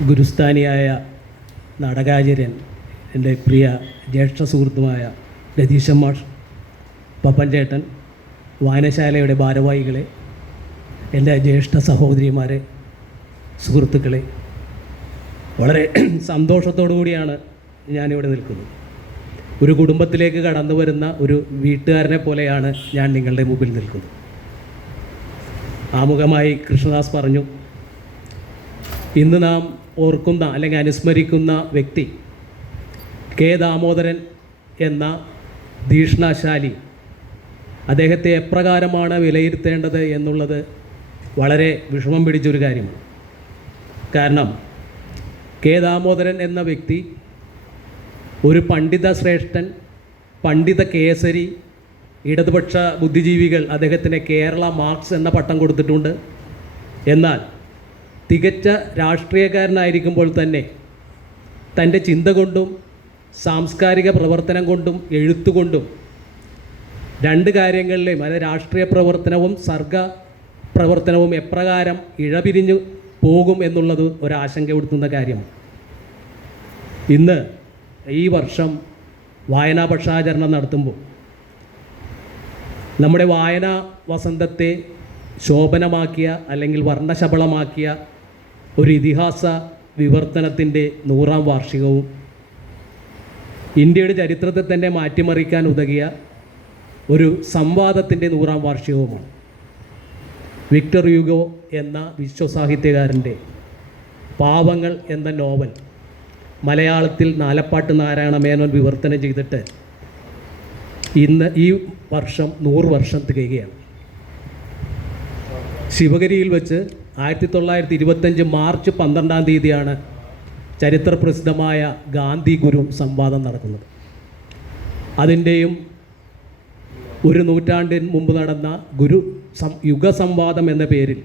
ഗുരുസ്ഥാനിയായ നാടകാചാര്യൻ എന്റെ പ്രിയ ജ്യേഷ്ഠ സുഹൃത്തുമായ രതീശൻ മാഷ് പപ്പൻ വായനശാലയുടെ ഭാരവാഹികളെ എന്റെ ജ്യേഷ്ഠ സഹോദരിമാരെ സുഹൃത്തുക്കളെ വളരെ സന്തോഷത്തോടു കൂടിയാണ് ഞാനിവിടെ നിൽക്കുന്നത്. ഒരു കുടുംബത്തിലേക്ക് കടന്നു വരുന്ന ഒരു വീട്ടുകാരനെ പോലെയാണ് ഞാൻ നിങ്ങളുടെ മുമ്പിൽ നിൽക്കുന്നത്. ആമുഖമായി കൃഷ്ണദാസ് പറഞ്ഞു ഇന്ന് നാം ഓർക്കുന്ന അല്ലെങ്കിൽ അനുസ്മരിക്കുന്ന വ്യക്തി കെ ദാമോദരൻ എന്ന ധീഷ്ണശാലി അദ്ദേഹത്തെ എപ്രകാരമാണ് വിലയിരുത്തേണ്ടത് എന്നുള്ളത് വളരെ വിഷമം പിടിച്ചൊരു കാര്യമാണ്. കാരണം കെ ദാമോദരൻ എന്ന വ്യക്തി ഒരു പണ്ഡിത ശ്രേഷ്ഠൻ പണ്ഡിത കേസരി ഇടതുപക്ഷ ബുദ്ധിജീവികൾ അദ്ദേഹത്തിന് കേരള മാർക്സ് എന്ന പട്ടം കൊടുത്തിട്ടുണ്ട്. എന്നാൽ തികച്ച രാഷ്ട്രീയക്കാരനായിരിക്കുമ്പോൾ തന്നെ തന്റെ ചിന്ത കൊണ്ടും സാംസ്കാരിക പ്രവർത്തനം കൊണ്ടും എഴുത്തുകൊണ്ടും രണ്ട് കാര്യങ്ങളിലെയും അതായത് രാഷ്ട്രീയ പ്രവർത്തനവും സർഗ പ്രവർത്തനവും എപ്രകാരം ഇഴപിരിഞ്ഞു പോകും എന്നുള്ളത് ഒരാശങ്കപ്പെടുത്തുന്ന കാര്യമാണ് ഇന്ന് ഈ വർഷം വായനാ പക്ഷാചരണം നടത്തുമ്പോൾ നമ്മുടെ വായനാ വസന്തത്തെ ശോഭനമാക്കിയ അല്ലെങ്കിൽ വർണശബളമാക്കിയ ഒരു ഇതിഹാസ വിവർത്തനത്തിന്റെ നൂറാം വാർഷികവും ഇന്ത്യയുടെ ചരിത്രത്തെ തന്നെ മാറ്റിമറിക്കാൻ ഉതകിയ ഒരു സംവാദത്തിന്റെ നൂറാം വാർഷികവുമാണ്. വിക്ടർ യുഗോ എന്ന വിശ്വസാഹിത്യകാരന്റെ പാവങ്ങൾ എന്ന നോവൽ മലയാളത്തിൽ നാലപ്പാട്ട് നാരായണ മേനോൻ വിവർത്തനം ചെയ്തിട്ട് ഇന്ന് ഈ വർഷം നൂറ് വർഷം തികയുകയാണ്. ശിവഗിരിയിൽ വെച്ച് ആയിരത്തി തൊള്ളായിരത്തി ഇരുപത്തഞ്ച് മാർച്ച് പന്ത്രണ്ടാം തീയതിയാണ് ചരിത്ര പ്രസിദ്ധമായ ഗാന്ധി ഗുരു സംവാദം നടക്കുന്നത്. അതിന്റെയും ഒരു നൂറ്റാണ്ടിന് മുമ്പ് നടന്ന ഗുരു സം യുഗസംവാദം എന്ന പേരിൽ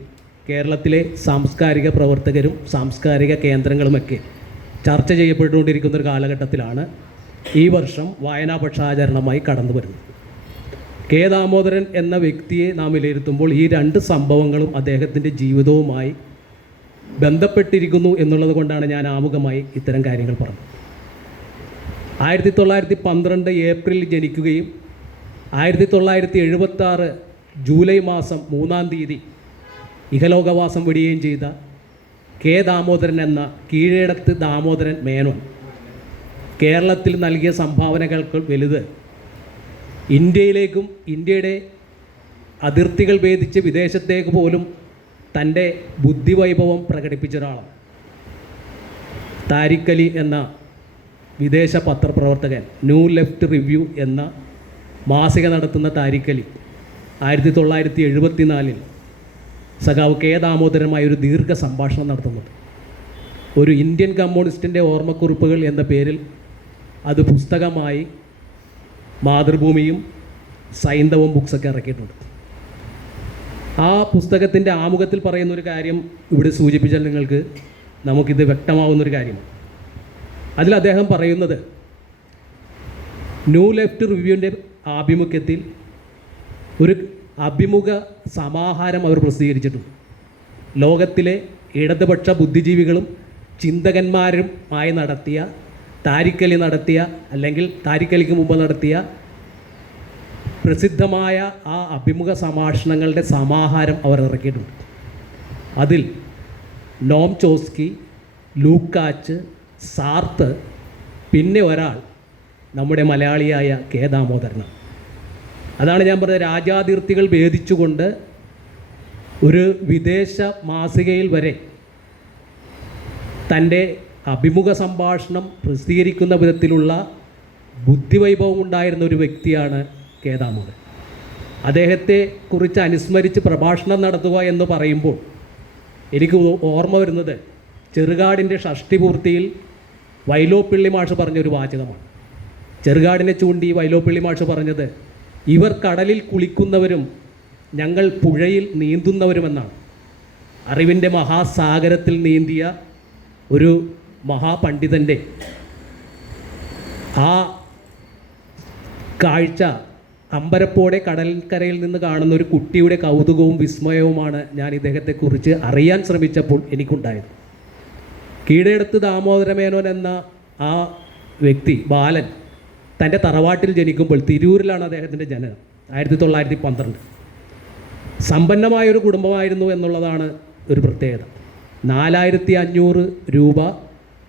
കേരളത്തിലെ സാംസ്കാരിക പ്രവർത്തകരും സാംസ്കാരിക കേന്ദ്രങ്ങളുമൊക്കെ ചർച്ച ചെയ്യപ്പെട്ടുകൊണ്ടിരിക്കുന്ന ഒരു കാലഘട്ടത്തിലാണ് ഈ വർഷം വായനാ പക്ഷാചരണമായി കടന്നു വരുന്നത് കെ ദാമോദരൻ എന്ന വ്യക്തിയെ നാം വിലയിരുത്തുമ്പോൾ ഈ രണ്ട് സംഭവങ്ങളും അദ്ദേഹത്തിന്റെ ജീവിതവുമായി ബന്ധപ്പെട്ടിരിക്കുന്നു എന്നുള്ളത് കൊണ്ടാണ് ഞാൻ ആമുഖമായി ഇത്തരം കാര്യങ്ങൾ പറഞ്ഞത്. ആയിരത്തി തൊള്ളായിരത്തി പന്ത്രണ്ട് ഏപ്രിലിൽ ജനിക്കുകയും ആയിരത്തി തൊള്ളായിരത്തി എഴുപത്തി ആറ് ജൂലൈ മാസം മൂന്നാം തീയതി ഇഹലോകവാസം വിടുകയും ചെയ്ത കെ ദാമോദരൻ എന്ന കീഴേടത്ത് ദാമോദരൻ മേനോൻ കേരളത്തിൽ നൽകിയ സംഭാവനകൾക്ക് വലുത് ഇന്ത്യയിലേക്കും ഇന്ത്യയുടെ അതിർത്തികൾ ഭേദിച്ച് വിദേശത്തേക്ക് പോലും തന്റെ ബുദ്ധിവൈഭവം പ്രകടിപ്പിച്ച ഒരാളാണ്. താരിക്കലി എന്ന വിദേശ പത്രപ്രവർത്തകൻ ന്യൂ ലെഫ്റ്റ് റിവ്യൂ എന്ന മാസിക നടത്തുന്ന താരിക്കലി ആയിരത്തി തൊള്ളായിരത്തി എഴുപത്തി നാലിൽ സഖാവ് കെ ദാമോദരമായ ഒരു ദീർഘ സംഭാഷണം നടത്തുന്നുണ്ട്. ഒരു ഇന്ത്യൻ കമ്മ്യൂണിസ്റ്റിന്റെ ഓർമ്മക്കുറിപ്പുകൾ എന്ന പേരിൽ അത് പുസ്തകമായി മാതൃഭൂമിയും സൈന്ധവം ബുക്സൊക്കെ ഇറക്കിയിട്ടുണ്ട്. ആ പുസ്തകത്തിന്റെ ആമുഖത്തിൽ പറയുന്ന ഒരു കാര്യം ഇവിടെ സൂചിപ്പിച്ചാൽ നിങ്ങൾക്ക് നമുക്കിത് വ്യക്തമാവുന്നൊരു കാര്യമാണ് അതിൽ അദ്ദേഹം പറയുന്നത് ന്യൂ ലെഫ്റ്റ് റിവ്യൂവിന്റെ ആഭിമുഖ്യത്തിൽ ഒരു അഭിമുഖ സമാഹാരം അവർ പ്രസിദ്ധീകരിച്ചിട്ടുണ്ട്. ലോകത്തിലെ ഇടതുപക്ഷ ബുദ്ധിജീവികളും ചിന്തകന്മാരും ആയി നടത്തിയ താരിക്കലി നടത്തിയ അല്ലെങ്കിൽ താരിക്കലിക്ക് മുമ്പ് നടത്തിയ പ്രസിദ്ധമായ ആ അഭിമുഖ സംഭാഷണങ്ങളുടെ സമാഹാരം അവർ ഇറക്കിയിട്ടുണ്ട്. അതിൽ നോം ചോസ്കി ലൂക്കാച്ച് സാർത്ത് പിന്നെ ഒരാൾ നമ്മുടെ മലയാളിയായ കെ ദാമോദരനാണ്. അതാണ് ഞാൻ പറഞ്ഞത് രാജാതിർത്തികൾ ഭേദിച്ചുകൊണ്ട് ഒരു വിദേശ മാസികയിൽ വരെ തന്റെ അഭിമുഖ സംഭാഷണം പ്രസിദ്ധീകരിക്കുന്ന വിധത്തിലുള്ള ബുദ്ധിവൈഭവം ഉണ്ടായിരുന്ന ഒരു വ്യക്തിയാണ് കേദാമോദൻ. അദ്ദേഹത്തെ കുറിച്ച് അനുസ്മരിച്ച് പ്രഭാഷണം നടത്തുക എന്ന് പറയുമ്പോൾ എനിക്ക് ഓർമ്മ വരുന്നത് ചെറുകാടിന്റെ ഷഷ്ടിപൂർത്തിയിൽ വൈലോപ്പിള്ളി മാഷ് പറഞ്ഞൊരു വാചകമാണ്. ചെറുകാടിനെ ചൂണ്ടി വൈലോപ്പിള്ളി മാഷ് പറഞ്ഞത് ഇവർ കടലിൽ കുളിക്കുന്നവരും ഞങ്ങൾ പുഴയിൽ നീന്തുന്നവരുമെന്നാണ്. അറിവിന്റെ മഹാസാഗരത്തിൽ നീന്തിയ ഒരു മഹാപണ്ഡിതന്റെ ആ കാഴ്ച അമ്പരപ്പോടെ കടൽക്കരയിൽ നിന്ന് കാണുന്ന ഒരു കുട്ടിയുടെ കൗതുകവും വിസ്മയവുമാണ് ഞാൻ ഇദ്ദേഹത്തെക്കുറിച്ച് അറിയാൻ ശ്രമിച്ചപ്പോൾ എനിക്കുണ്ടായത്. കീഴെടുത്ത് ദാമോദരമേനോൻ എന്ന ആ വ്യക്തി ബാലൻ തന്റെ തറവാട്ടിൽ ജനിക്കുമ്പോൾ തിരൂരിലാണ് അദ്ദേഹത്തിന്റെ ജനനം ആയിരത്തി തൊള്ളായിരത്തി പന്ത്രണ്ട് സമ്പന്നമായൊരു കുടുംബമായിരുന്നു എന്നുള്ളതാണ് ഒരു പ്രത്യേകത. നാലായിരത്തി അഞ്ഞൂറ് രൂപ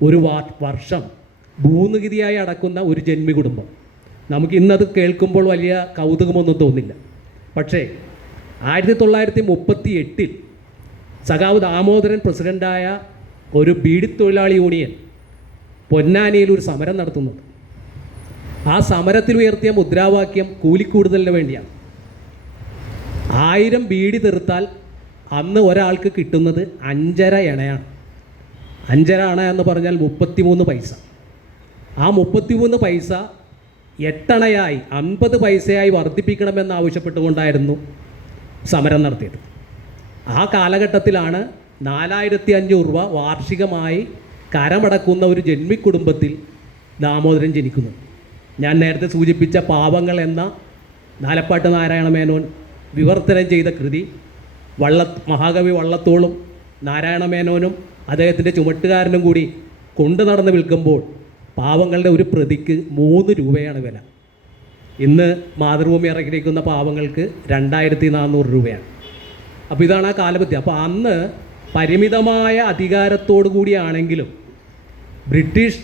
ഒരു വർഷം ഭൂനികുതിയായി അടക്കുന്ന ഒരു ജന്മി കുടുംബം നമുക്ക് ഇന്നത് കേൾക്കുമ്പോൾ വലിയ കൗതുകമൊന്നും തോന്നില്ല. പക്ഷേ ആയിരത്തി തൊള്ളായിരത്തി മുപ്പത്തി എട്ടിൽ സഖാവ് ദാമോദരൻ പ്രസിഡന്റായ ഒരു ബീഡി തൊഴിലാളി യൂണിയൻ പൊന്നാനിയിൽ ഒരു സമരം നടത്തുന്നുണ്ട്. ആ സമരത്തിൽ ഉയർത്തിയ മുദ്രാവാക്യം കൂലിക്കൂടുതലിന് വേണ്ടിയാണ്. ആയിരം ബീഡി തീർത്താൽ അന്ന് ഒരാൾക്ക് കിട്ടുന്നത് അഞ്ചര എണയാണ് അഞ്ചര അണ എന്ന് പറഞ്ഞാൽ മുപ്പത്തിമൂന്ന് പൈസ. ആ മുപ്പത്തിമൂന്ന് പൈസ എട്ടണയായി അൻപത് പൈസയായി വർദ്ധിപ്പിക്കണമെന്ന് ആവശ്യപ്പെട്ടുകൊണ്ടായിരുന്നു സമരം നടത്തിയത്. ആ കാലഘട്ടത്തിലാണ് നാലായിരത്തി അഞ്ഞൂറ് രൂപ വാർഷികമായി കരമടക്കുന്ന ഒരു ജന്മിക്കുടുംബത്തിൽ ദാമോദരൻ ജനിക്കുന്നത്. ഞാൻ നേരത്തെ സൂചിപ്പിച്ച പാവങ്ങൾ എന്ന നാലപ്പാട്ട് നാരായണ മേനോൻ വിവർത്തനം ചെയ്ത കൃതി വള്ള മഹാകവി വള്ളത്തോളും നാരായണ മേനോനും അദ്ദേഹത്തിന്റെ ചുമട്ടുകാരനും കൂടി കൊണ്ടു നടന്ന് വിൽക്കുമ്പോൾ പാവങ്ങളുടെ ഒരു പ്രതിക്ക് മൂന്ന് രൂപയാണ് വില. ഇന്ന് മാതൃഭൂമി ഇറക്കിയിരിക്കുന്ന പാവങ്ങൾക്ക് രണ്ടായിരത്തി നാനൂറ് രൂപയാണ്. അപ്പോൾ ഇതാണ് ആ കാലപത്തി അപ്പോൾ അന്ന് പരിമിതമായ അധികാരത്തോടു കൂടിയാണെങ്കിലും ബ്രിട്ടീഷ്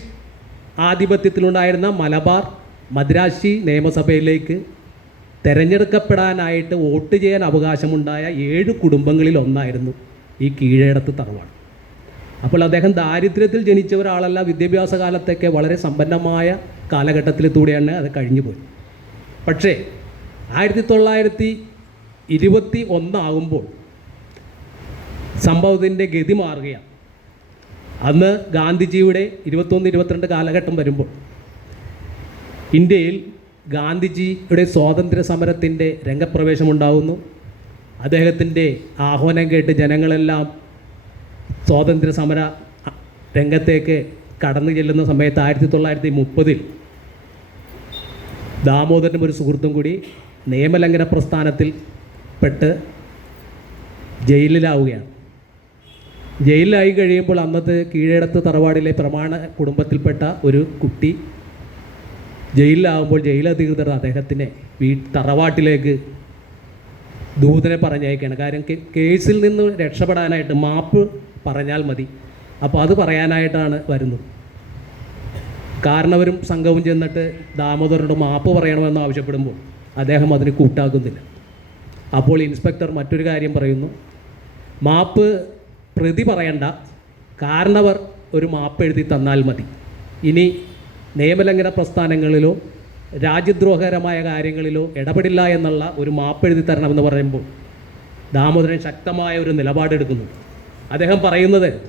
ആധിപത്യത്തിലുണ്ടായിരുന്ന മലബാർ മദ്രാശി നിയമസഭയിലേക്ക് തിരഞ്ഞെടുക്കപ്പെടാനായിട്ട് വോട്ട് ചെയ്യാൻ അവകാശമുണ്ടായ ഏഴ് കുടുംബങ്ങളിൽ ഒന്നായിരുന്നു ഈ കീഴേടത്ത് തറവാട്. അപ്പോൾ അദ്ദേഹം ദാരിദ്ര്യത്തിൽ ജനിച്ച ഒരാളല്ല വിദ്യാഭ്യാസ കാലത്തൊക്കെ വളരെ സമ്പന്നമായ കാലഘട്ടത്തിലൂടെയാണ് അത് കഴിഞ്ഞു പോയി പക്ഷേ ആയിരത്തി തൊള്ളായിരത്തി ഇരുപത്തി ഒന്നാകുമ്പോൾ സംഭവത്തിന്റെ ഗതി മാറുകയാണ്. അന്ന് ഗാന്ധിജിയുടെ ഇരുപത്തൊന്ന് ഇരുപത്തിരണ്ട് കാലഘട്ടം വരുമ്പോൾ ഇന്ത്യയിൽ ഗാന്ധിജിയുടെ സ്വാതന്ത്ര്യ സമരത്തിന്റെ രംഗപ്രവേശമുണ്ടാകുന്നു അദ്ദേഹത്തിന്റെ ആഹ്വാനം കേട്ട് ജനങ്ങളെല്ലാം സ്വാതന്ത്ര്യ സമര രംഗത്തേക്ക് കടന്നു ചെല്ലുന്ന സമയത്ത് ആയിരത്തി തൊള്ളായിരത്തി മുപ്പതിൽ ദാമോദരനും ഒരു സുഹൃത്തും കൂടി നിയമലംഘന പ്രസ്ഥാനത്തിൽ പെട്ട് ജയിലിലാവുകയാണ്. ജയിലിലായി കഴിയുമ്പോൾ അന്നത്തെ കീഴടത്ത് തറവാടിലെ പ്രമാണ കുടുംബത്തിൽപ്പെട്ട ഒരു കുട്ടി ജയിലിലാവുമ്പോൾ ജയിലധികൃതർ അദ്ദേഹത്തിനെ വീ തറവാട്ടിലേക്ക് ദൂതനെ പറഞ്ഞയക്കുകയാണ്. കാര്യം കേസിൽ നിന്ന് രക്ഷപ്പെടാനായിട്ട് മാപ്പ് പറഞ്ഞാൽ മതി. അപ്പോൾ അത് പറയാനായിട്ടാണ് വരുന്നത്. കാരണവരും സംഘവും ചെന്നിട്ട് ദാമോദരനോട് മാപ്പ് പറയണമെന്ന് ആവശ്യപ്പെടുമ്പോൾ അദ്ദേഹം അതിന് കൂട്ടാക്കുന്നില്ല. അപ്പോൾ ഇൻസ്പെക്ടർ മറ്റൊരു കാര്യം പറയുന്നു. മാപ്പ് പ്രതി പറയണ്ട. കാരണവർ ഒരു മാപ്പ് എഴുതി തന്നാൽ മതി. ഇനി നിയമലംഘന പ്രസ്ഥാനങ്ങളിലോ രാജ്യദ്രോഹകരമായ കാര്യങ്ങളിലോ ഇടപെടില്ല എന്നുള്ള ഒരു മാപ്പ് എഴുതി തരണമെന്ന് പറയുമ്പോൾ ദാമോദരൻ ശക്തമായ ഒരു നിലപാടെടുക്കുന്നു അദ്ദേഹം പറയുന്നത്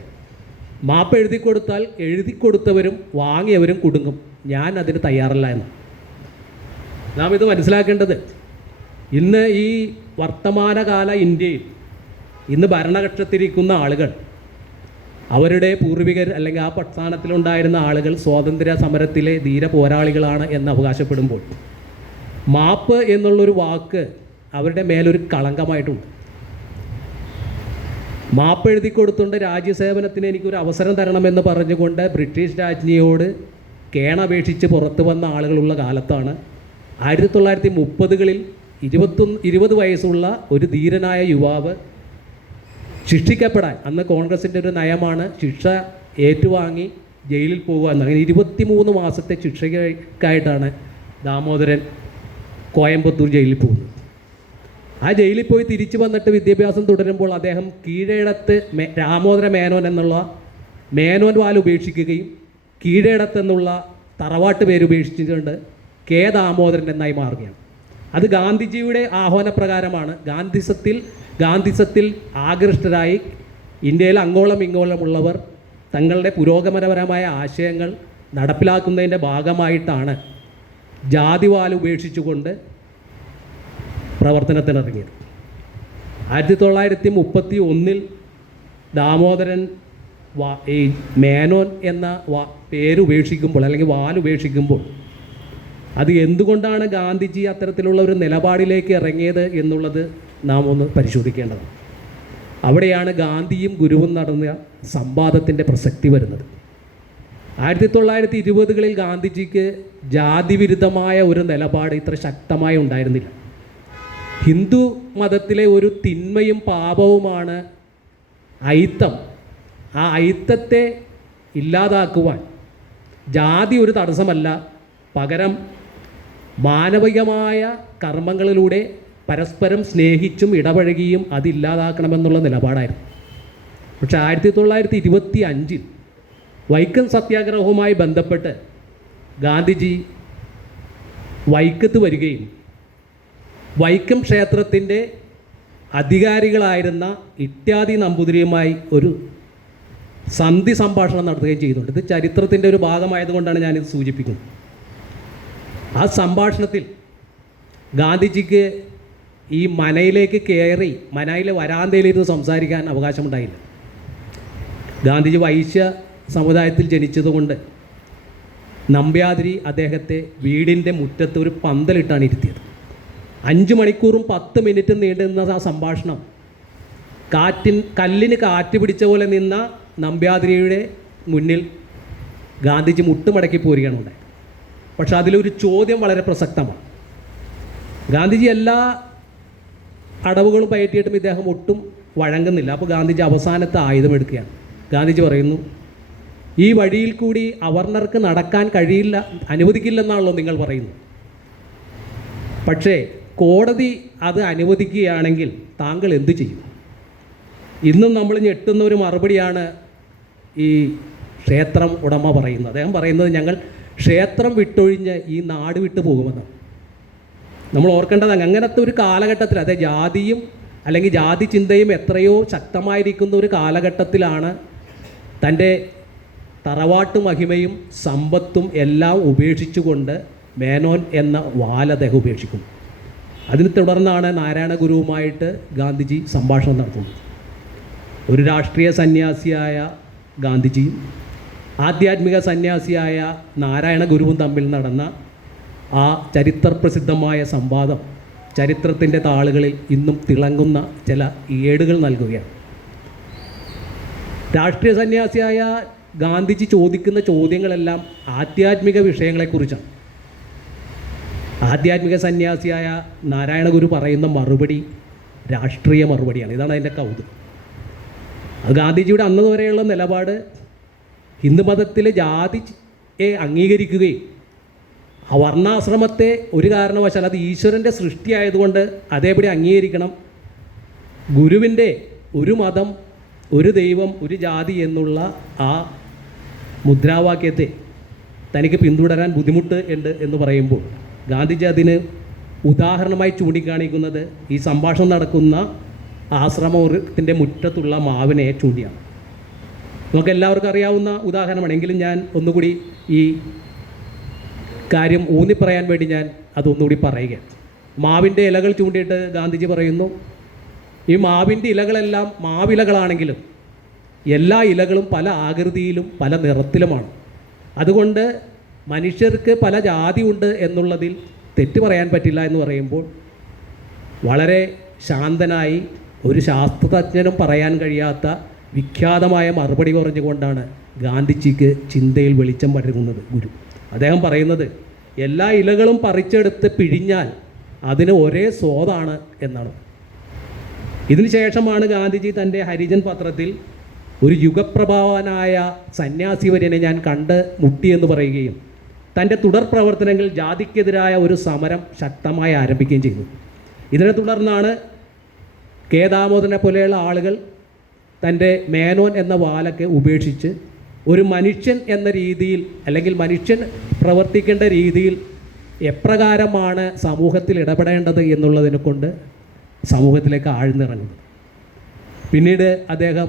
മാപ്പ് എഴുതി കൊടുത്താൽ എഴുതി കൊടുത്തവരും വാങ്ങിയവരും കുടുങ്ങും. ഞാൻ അതിന് തയ്യാറല്ല എന്ന്. നാം ഇത് മനസ്സിലാക്കേണ്ടത് ഇന്ന് ഈ വർത്തമാനകാല ഇന്ത്യയിൽ ഇന്ന് ഭരണകക്ഷത്തിരിക്കുന്ന ആളുകൾ അവരുടെ പൂർവികർ അല്ലെങ്കിൽ ആ പ്രസ്ഥാനത്തിലുണ്ടായിരുന്ന ആളുകൾ സ്വാതന്ത്ര്യ സമരത്തിലെ ധീര പോരാളികളാണ് എന്ന് അവകാശപ്പെടുമ്പോൾ മാപ്പ് എന്നുള്ളൊരു വാക്ക് അവരുടെ മേലൊരു കളങ്കമായിട്ടുണ്ട്. മാപ്പ് എഴുതി കൊടുത്തുകൊണ്ട് രാജ്യസേവനത്തിന് എനിക്കൊരു അവസരം തരണമെന്ന് പറഞ്ഞുകൊണ്ട് ബ്രിട്ടീഷ് രാജ്ഞിയോട് കേണപേക്ഷിച്ച് പുറത്തു വന്ന ആളുകളുള്ള കാലത്താണ് ആയിരത്തി തൊള്ളായിരത്തി മുപ്പതുകളിൽ ഇരുപത്തൊന്ന് ഇരുപത് വയസ്സുള്ള ഒരു ധീരനായ യുവാവ് ശിക്ഷിക്കപ്പെടാൻ അന്ന് കോൺഗ്രസിന്റെ ഒരു നയമാണ് ശിക്ഷ ഏറ്റുവാങ്ങി ജയിലിൽ പോകുക എന്ന്. അങ്ങനെ ഇരുപത്തിമൂന്ന് മാസത്തെ ശിക്ഷയ്ക്കായിട്ടാണ് ദാമോദരൻ കോയമ്പത്തൂർ ജയിലിൽ പോകുന്നത്. ആ ജയിലിൽ പോയി തിരിച്ചു വന്നിട്ട് വിദ്യാഭ്യാസം തുടരുമ്പോൾ അദ്ദേഹം കീഴേടത്ത് രാമോദര മേനോൻ എന്നുള്ള മേനോൻ വാൽ ഉപേക്ഷിക്കുകയും കീഴേടത്ത് എന്നുള്ള തറവാട്ട് പേര് ഉപേക്ഷിച്ചുകൊണ്ട് കെ ദാമോദരൻ എന്നായി മാറുകയാണ്. അത് ഗാന്ധിജിയുടെ ആഹ്വാനപ്രകാരമാണ് ഗാന്ധിസത്തിൽ ഗാന്ധിസത്തിൽ ആകൃഷ്ടരായി ഇന്ത്യയിൽ അങ്ങോളം ഇങ്ങോളമുള്ളവർ തങ്ങളുടെ പുരോഗമനപരമായ ആശയങ്ങൾ നടപ്പിലാക്കുന്നതിന്റെ ഭാഗമായിട്ടാണ് ജാതിവാൽ ഉപേക്ഷിച്ചുകൊണ്ട് പ്രവർത്തനത്തിനിറങ്ങിയത്. ആയിരത്തി തൊള്ളായിരത്തി മുപ്പത്തി ഒന്നിൽ ദാമോദരൻ വാ ഈ മേനോൻ എന്ന വാ പേരുപേക്ഷിക്കുമ്പോൾ അല്ലെങ്കിൽ വാലുപേക്ഷിക്കുമ്പോൾ അത് എന്തുകൊണ്ടാണ് ഗാന്ധിജി അത്തരത്തിലുള്ള ഒരു നിലപാടിലേക്ക് ഇറങ്ങിയത് എന്നുള്ളത് നാം ഒന്ന് പരിശോധിക്കേണ്ടതാണ്. അവിടെയാണ് ഗാന്ധിയും ഗുരുവും നടന്ന സംവാദത്തിന്റെ പ്രസക്തി വരുന്നത്. ആയിരത്തി തൊള്ളായിരത്തി ഇരുപതുകളിൽ ഗാന്ധിജിക്ക് ജാതിവിരുദ്ധമായ ഒരു നിലപാട് ഇത്ര ശക്തമായി ഉണ്ടായിരുന്നില്ല. ഹിന്ദു മതത്തിലെ ഒരു തിന്മയും പാപവുമാണ് ഐത്തം ആ ഐത്തത്തെ ഇല്ലാതാക്കുവാൻ ജാതി ഒരു തടസ്സമല്ല. പകരം മാനവികമായ കർമ്മങ്ങളിലൂടെ പരസ്പരം സ്നേഹിച്ചും ഇടപഴകിയും അതില്ലാതാക്കണമെന്നുള്ള നിലപാടായിരുന്നു. പക്ഷേ ആയിരത്തി തൊള്ളായിരത്തി ഇരുപത്തി അഞ്ചിൽ വൈക്കം സത്യാഗ്രഹവുമായി ബന്ധപ്പെട്ട് ഗാന്ധിജി വൈക്കത്ത് വരികയും വൈക്കം ക്ഷേത്രത്തിന്റെ അധികാരികളായിരുന്ന ഇത്യാദി നമ്പൂതിരിയുമായി ഒരു സന്ധി സംഭാഷണം നടത്തുകയും ചെയ്യുന്നുണ്ട് ഇത് ചരിത്രത്തിന്റെ ഒരു ഭാഗമായതുകൊണ്ടാണ് ഞാനിത് സൂചിപ്പിക്കുന്നത്. ആ സംഭാഷണത്തിൽ ഗാന്ധിജിക്ക് ഈ മനയിലേക്ക് കയറി മനയിലെ വരാന്തയിലിരുന്ന് സംസാരിക്കാൻ അവകാശമുണ്ടായില്ല. ഗാന്ധിജി വൈശ്യ സമുദായത്തിൽ ജനിച്ചതുകൊണ്ട് നമ്പ്യാതിരി അദ്ദേഹത്തെ വീടിന്റെ മുറ്റത്ത് ഒരു പന്തലിട്ടാണ് ഇരുത്തിയത്. അഞ്ച് മണിക്കൂറും പത്ത് മിനിറ്റും നീണ്ടു നിന്ന ആ സംഭാഷണം. കാറ്റിൻ കല്ലിന് കാറ്റ് പിടിച്ച പോലെ നിന്ന നമ്പ്യാതിരിയുടെ മുന്നിൽ ഗാന്ധിജി മുട്ടുമടക്കി പോരുകയാണ് ഉണ്ടായത്. പക്ഷെ അതിലൊരു ചോദ്യം വളരെ പ്രസക്തമാണ്. ഗാന്ധിജി എല്ലാ അടവുകളും പയറ്റിയിട്ടും ഇദ്ദേഹം ഒട്ടും വഴങ്ങുന്നില്ല. അപ്പോൾ ഗാന്ധിജി അവസാനത്തെ ആയുധം എടുക്കുകയാണ്. ഗാന്ധിജി പറയുന്നു ഈ വഴിയിൽ കൂടി അവർണർക്ക് നടക്കാൻ കഴിയില്ല അനുവദിക്കില്ലെന്നാണല്ലോ നിങ്ങൾ പറയുന്നത്. പക്ഷേ കോടതി അത് അനുവദിക്കുകയാണെങ്കിൽ താങ്കൾ എന്തു ചെയ്യും? ഇന്നും നമ്മൾ ഞെട്ടുന്ന ഒരു മറുപടിയാണ് ഈ ക്ഷേത്രം ഉടമ പറയുന്നത്. അദ്ദേഹം പറയുന്നത് ഞങ്ങൾ ക്ഷേത്രം വിട്ടൊഴിഞ്ഞ് ഈ നാട് വിട്ടു പോകുമെന്നാണ് നമ്മൾ ഓർക്കേണ്ടത് അങ്ങനത്തെ ഒരു കാലഘട്ടത്തിൽ അതായത് ജാതിയും അല്ലെങ്കിൽ ജാതി ചിന്തയും എത്രയോ ശക്തമായിരിക്കുന്ന ഒരു കാലഘട്ടത്തിലാണ് തന്റെ തറവാട്ട് മഹിമയും സമ്പത്തും എല്ലാം ഉപേക്ഷിച്ചുകൊണ്ട് മേനോൻ എന്ന വാലദ്ദേഹം ഉപേക്ഷിക്കുന്നു. ഉപേക്ഷിക്കും അതിനെ തുടർന്നാണ് നാരായണ ഗുരുവുമായിട്ട് ഗാന്ധിജി സംഭാഷണം നടത്തുന്നത്. ഒരു രാഷ്ട്രീയ സന്യാസിയായ ഗാന്ധിജിയും ആധ്യാത്മിക സന്യാസിയായ നാരായണ ഗുരുവും തമ്മിൽ നടന്ന ആ ചരിത്ര പ്രസിദ്ധമായ സംവാദം ചരിത്രത്തിന്റെ താളുകളിൽ ഇന്നും തിളങ്ങുന്ന ചില ഏടുകൾ നൽകുകയാണ്. രാഷ്ട്രീയ സന്യാസിയായ ഗാന്ധിജി ചോദിക്കുന്ന ചോദ്യങ്ങളെല്ലാം ആധ്യാത്മിക വിഷയങ്ങളെക്കുറിച്ചാണ്. ആധ്യാത്മിക സന്യാസിയായ നാരായണ ഗുരു പറയുന്ന മറുപടി രാഷ്ട്രീയ മറുപടിയാണ്. ഇതാണ് അതിന്റെ കൗതുകം. അത് ഗാന്ധിജിയുടെ അന്ന് വരെയുള്ള നിലപാട് ഹിന്ദുമതത്തിലെ ജാതിയെ അംഗീകരിക്കുകയും വർണാശ്രമത്തെ ഒരു കാരണവശാൽ അത് ഈശ്വരന്റെ സൃഷ്ടിയായതുകൊണ്ട് അതേപടി അംഗീകരിക്കണം. ഗുരുവിന്റെ ഒരു മതം ഒരു ദൈവം ഒരു ജാതി എന്നുള്ള ആ മുദ്രാവാക്യത്തെ തനിക്ക് പിന്തുടരാൻ ബുദ്ധിമുട്ട് ഉണ്ട് എന്ന് പറയുമ്പോൾ ഗാന്ധിജി അതിന് ഉദാഹരണമായി ചൂണ്ടിക്കാണിക്കുന്നത് ഈ സംഭാഷണം നടക്കുന്ന ആശ്രമത്തിന്റെ മുറ്റത്തുള്ള മാവിനെ ചൂണ്ടിയാണ്. നമുക്ക് എല്ലാവർക്കും അറിയാവുന്ന ഉദാഹരണമാണ്. എങ്കിലും ഞാൻ ഒന്നുകൂടി ഈ കാര്യം ഊന്നി പറയാൻ വേണ്ടി ഞാൻ അതൊന്നുകൂടി പറയുക മാവിന്റെ ഇലകൾ ചൂണ്ടിയിട്ട് ഗാന്ധിജി പറയുന്നു ഈ മാവിന്റെ ഇലകളെല്ലാം മാവിലകളാണെങ്കിലും എല്ലാ ഇലകളും പല ആകൃതിയിലും പല നിറത്തിലുമാണ്. അതുകൊണ്ട് മനുഷ്യർക്ക് പല ജാതി ഉണ്ട് എന്നുള്ളതിൽ തെറ്റ് പറയാൻ പറ്റില്ല എന്ന് പറയുമ്പോൾ വളരെ ശാന്തനായി ഒരു ശാസ്ത്രജ്ഞനും പറയാൻ കഴിയാത്ത വിഖ്യാതമായ മറുപടി പറഞ്ഞുകൊണ്ടാണ് ഗാന്ധിജിക്ക് ചിന്തയിൽ വെളിച്ചം പടരുന്നത് ഗുരു. അദ്ദേഹം പറയുന്നത് എല്ലാ ഇലകളും പറിച്ചെടുത്ത് പിഴിഞ്ഞാൽ അതിന് ഒരേ സ്വാദാണ് എന്നാണ്. ഇതിനു ശേഷമാണ് ഗാന്ധിജി തന്റെ ഹരിജൻ പത്രത്തിൽ ഒരു യുഗപ്രഭാവനായ സന്യാസിവര്യനെ ഞാൻ കണ്ട് മുട്ടിയെന്ന് പറയുകയും തന്റെ തുടർ പ്രവർത്തനങ്ങളിൽ ജാതിക്കെതിരായ ഒരു സമരം ശക്തമായി ആരംഭിക്കുകയും ചെയ്തു. ഇതിനെ തുടർന്നാണ് കെ ദാമോദരനെ പോലെയുള്ള ആളുകൾ തന്റെ മേനോൻ എന്ന വാലൊക്കെ ഉപേക്ഷിച്ച് ഒരു മനുഷ്യൻ എന്ന രീതിയിൽ അല്ലെങ്കിൽ മനുഷ്യൻ പ്രവർത്തിക്കേണ്ട രീതിയിൽ എപ്രകാരമാണ് സമൂഹത്തിൽ ഇടപെടേണ്ടത് എന്നുള്ളതിനെ കൊണ്ട് സമൂഹത്തിലേക്ക് ആഴ്ന്നിറങ്ങുന്നത് പിന്നീട് അദ്ദേഹം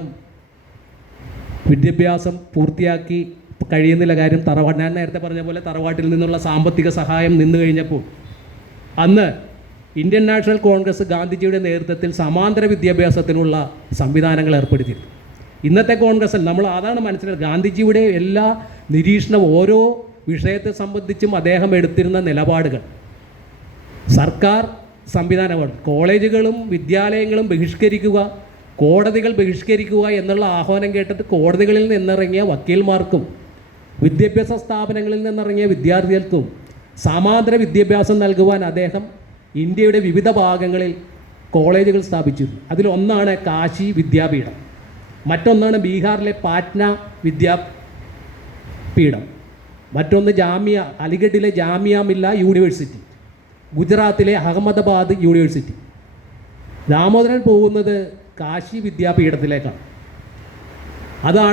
വിദ്യാഭ്യാസം പൂർത്തിയാക്കി കഴിയുന്നില്ല കാര്യം തറവാട് ഞാൻ നേരത്തെ പറഞ്ഞ പോലെ തറവാട്ടിൽ നിന്നുള്ള സാമ്പത്തിക സഹായം നിന്നു കഴിഞ്ഞപ്പോൾ അന്ന് ഇന്ത്യൻ നാഷണൽ കോൺഗ്രസ് ഗാന്ധിജിയുടെ നേതൃത്വത്തിൽ സമാന്തര വിദ്യാഭ്യാസത്തിനുള്ള സംവിധാനങ്ങൾ ഏർപ്പെടുത്തിയിരുന്നു. ഇന്നത്തെ കോൺഗ്രസ്സിൽ നമ്മൾ അതാണ് മനസ്സിലായത്. ഗാന്ധിജിയുടെ എല്ലാ നിരീക്ഷണം ഓരോ വിഷയത്തെ സംബന്ധിച്ചും അദ്ദേഹം എടുത്തിരുന്ന നിലപാടുകൾ. സർക്കാർ സംവിധാനമാണ്. കോളേജുകളും വിദ്യാലയങ്ങളും ബഹിഷ്കരിക്കുക കോടതികൾ ബഹിഷ്കരിക്കുക എന്നുള്ള ആഹ്വാനം കേട്ടിട്ട് കോടതികളിൽ നിന്നിറങ്ങിയ വക്കീൽമാർക്കും വിദ്യാഭ്യാസ സ്ഥാപനങ്ങളിൽ നിന്നിറങ്ങിയ വിദ്യാർത്ഥികൾക്കും സമാന്തര വിദ്യാഭ്യാസം നൽകുവാൻ അദ്ദേഹം ഇന്ത്യയുടെ വിവിധ ഭാഗങ്ങളിൽ കോളേജുകൾ സ്ഥാപിച്ചിരുന്നു. അതിലൊന്നാണ് കാശി വിദ്യാപീഠം. മറ്റൊന്നാണ് ബീഹാറിലെ പാറ്റ്ന വിദ്യാപീഠം. മറ്റൊന്ന് ജാമ്യ അലിഗഡിലെ ജാമ്യ മില്ല യൂണിവേഴ്സിറ്റി. ഗുജറാത്തിലെ അഹമ്മദാബാദ് യൂണിവേഴ്സിറ്റി. ദാമോദരൻ പോകുന്നത് കാശി വിദ്യാപീഠത്തിലേക്കാണ്. അതാണ്